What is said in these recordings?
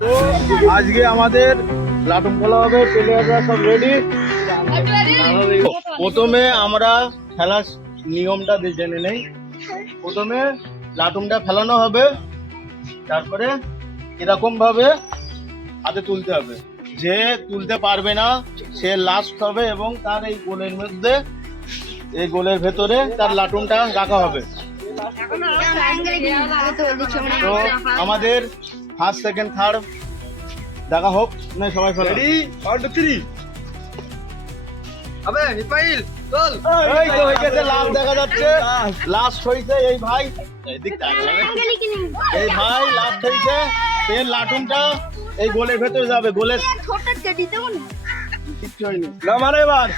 তো আজকে আমাদের লাটুম খেলা হবে, প্লেয়াররা সব রেডি। প্রথমে আমরা খেলার নিয়মটা জেনে নেই। প্রথমে লাটুমটা ফেলানো হবে, তারপরে এরকম ভাবে হাতে তুলতে হবে। যে তুলতে পারবে না সে লাস্ট হবে এবং তার এই গোলের মধ্যে, এই গোলের ভেতরে তার লাটুমটা রাখা হবে। তো আমাদের ফার্স্ট সেকেন্ড থার্ড দেখা হোক না, সবাই ফেলো। রেডি 1 2 3 আবে ইসমাইল চল। এই তো হয়ে গেছে, লাস্ট দেখা যাচ্ছে, লাস্ট হইছে এই ভাই, এদিক তাকালে এই ভাই লাস্ট হইছে। এর লাটুমটা এই গোলের ভেতরে যাবে, গোলের ছোটটা কেটে দেব না। কিচ্ছু হয়নি না, মানে এবার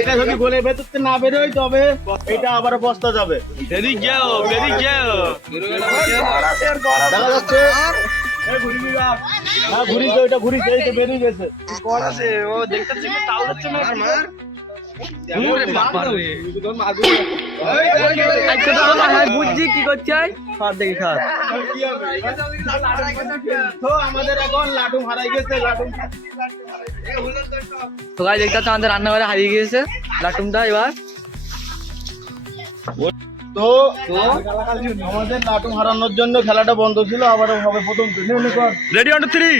এটা যদি গোলের ভেতর না বেরোয় তবে এটা আবার বস্তা যাবে। দেখা যাচ্ছে ঘুরিছে, ওইটা ঘুরিছে, এই তো বেরিয়ে গেছে। বুঝছি কি করছে, দেখি খাত। তো আমাদের এখন লাটুম হারাই গেছে, লাটুম তো গাইস দেখতে পাচ্ছ আমাদের রান্নাঘরে হারিয়ে গিয়েছে লাটুমটা। এবার তো আমাদের লাটুম হারানোর জন্য খেলাটা বন্ধ ছিল, আবার হবে প্রথম। রেডি 1 2 3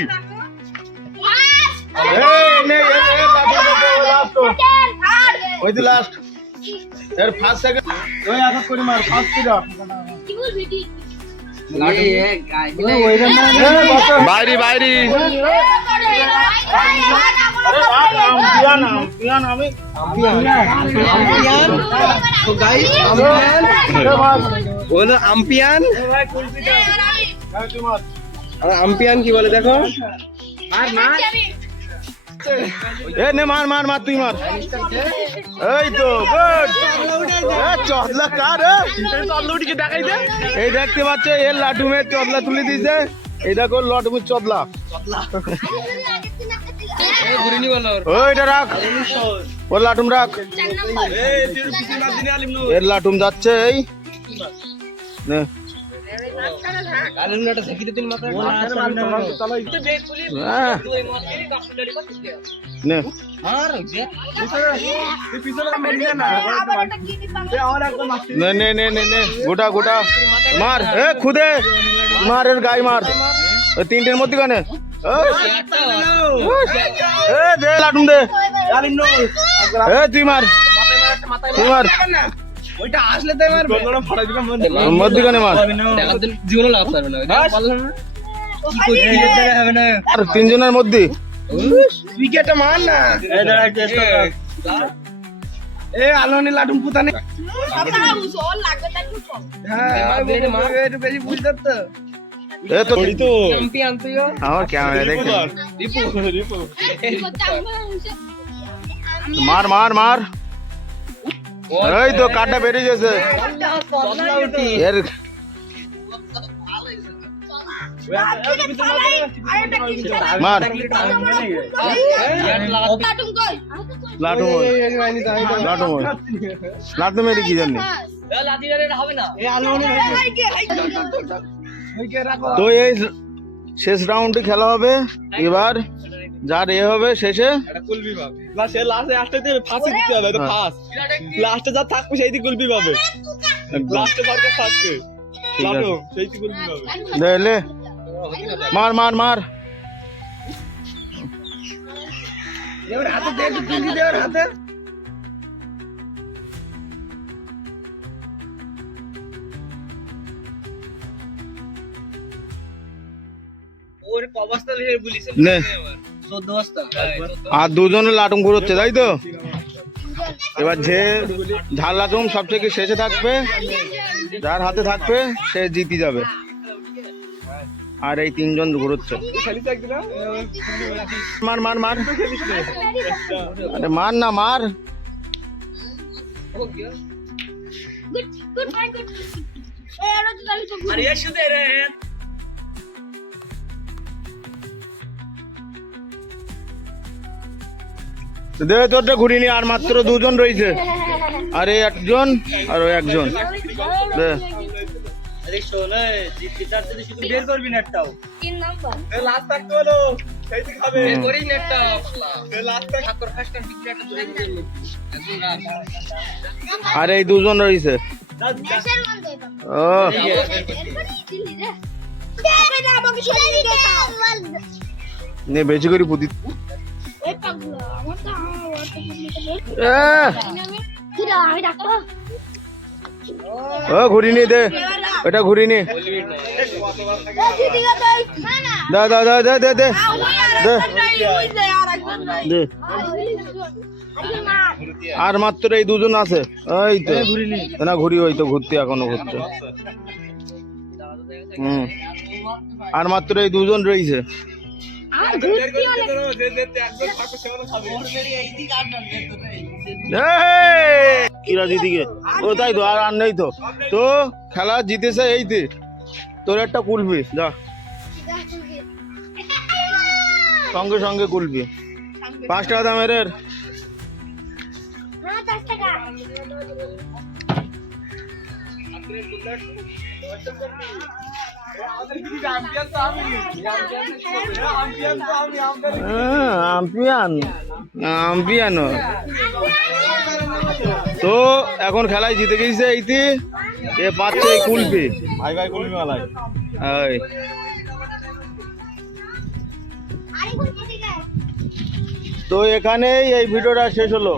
ওই তো লাস্ট এর ফার্স্ট সেকেন্ড ওই আঘাত করি মার ফার্স্ট ছিল বাইরে বাইরে। আম্পিয়ান আম্পিয়ান কি বলে দেখো। এ নে মার মার মার, তুই মার। এই তো গুড, চদলা কার এই দেখতে পাচ্ছে, এর লাটুমের চদলা তুলে দিয়েছে। এই দেখো লাটুমের চদলা, ওইটা রাখ, ওর লাটুম রাখ। এর লাটুম যাচ্ছে, এই নে নে নে নে নে নে গোটা গোটা মার, এ খুদে মার, এর গায়ে মার, তিনটের মধ্যে কানে দে লাটুম দে, এ তুই মার, তুই মার, ওইটা আসলে তো আমার বেলনা ফাড়া দিবে মধ্যখানে মার। জীবনে লাভ পারবে না, পারলাম না কি করতে হবে না। আর তিনজনের মধ্যে উইকেটটা মার না। এই দাঁড়া চেষ্টা কর। এ আলোনি লাটুম পুতানে। হ্যাঁ বেরে মার, একটু বেশি বুঝছ তো। এ তো চ্যাম্পিয়ন তুইও আমার ক্যামেরা দেখতে রিপু রিপু মার মার মার। এই তো কাটা বেরিয়ে গেছে এর। মার লাটুম লাটুম লাটুম এর কি জানি। তো এই শেষ রাউন্ডে খেলা হবে, এবার যার এ হবে শেষে ফাঁসি দিতে হবে, ফাঁস লাস্টে যা থাকবে সেই দিকে গুলবি পাবে, লাস্টে সরকার থাকবে সেই দিকে গুলবি পাবে। লে মার মার মার। এবার হাতে দে, একটু তুলি দে ওর হাতে। ওর অবস্থা লিখে বলিছে নে আর দুজনে লাটুম ঘুরোচ্ছে, তাই তো? এবার যে ঝাল লাটুম সবথেকে শেষে থাকবে, যার হাতে থাকবে সে জিতে যাবে। আর এই তিনজন ঘুরোচ্ছে, মার মার মার, আরে মার না মার। দে তোরটা ঘুরিনি, আর মাত্র দুজন রয়েছে, আর এই একজন আর ওই একজন। দে আরে শোন জিততে যদি শুধু বের করবি নেটটাও 3 নাম্বার লাস্ট থাকতে হলো সেইটি খাবে বের করিস নেটটা লাস্ট থাক ঠাকুর ফাস্টার বিক্রি একটা ধরে দিবি একদম রাত আর এই দুজন রয়েছে দেশের মধ্যে ও দিল্লি রে দেখে না আমাকে ছেড়ে দিতে নে বেশি করে পুঁতি ওই পাগলা আমার তো আমি ডাকবো ও ঘুরি নি দে এটা ঘুরি নি দে দে দে দে দে দে দে আর মাত্র এই দুজন আছে এই তো না ঘুরি ওই তো ঘুরতে এখনো ঘুরতে আর মাত্র এই দুজন রয়েছে কিরা দিদিকে ও তাই তো আর নেই তো তো খেলা জিতেছে এইতে তোর একটা কুলবি যা সঙ্গে সঙ্গে কুলবি 5 টাকা দামের এর হ্যাঁ 10 টাকা আম্পিয়ান আম্পিয়ান তো এখন খেলায় জিতে গেছে এইতে এ পাচ্ছে এই কুলপি ভাই ভাই কুলবি মালাই এই আরে কোন দিকে তো এখানেই এই ভিডিওটা শেষ হলো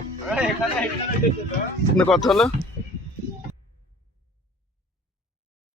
কথা হলো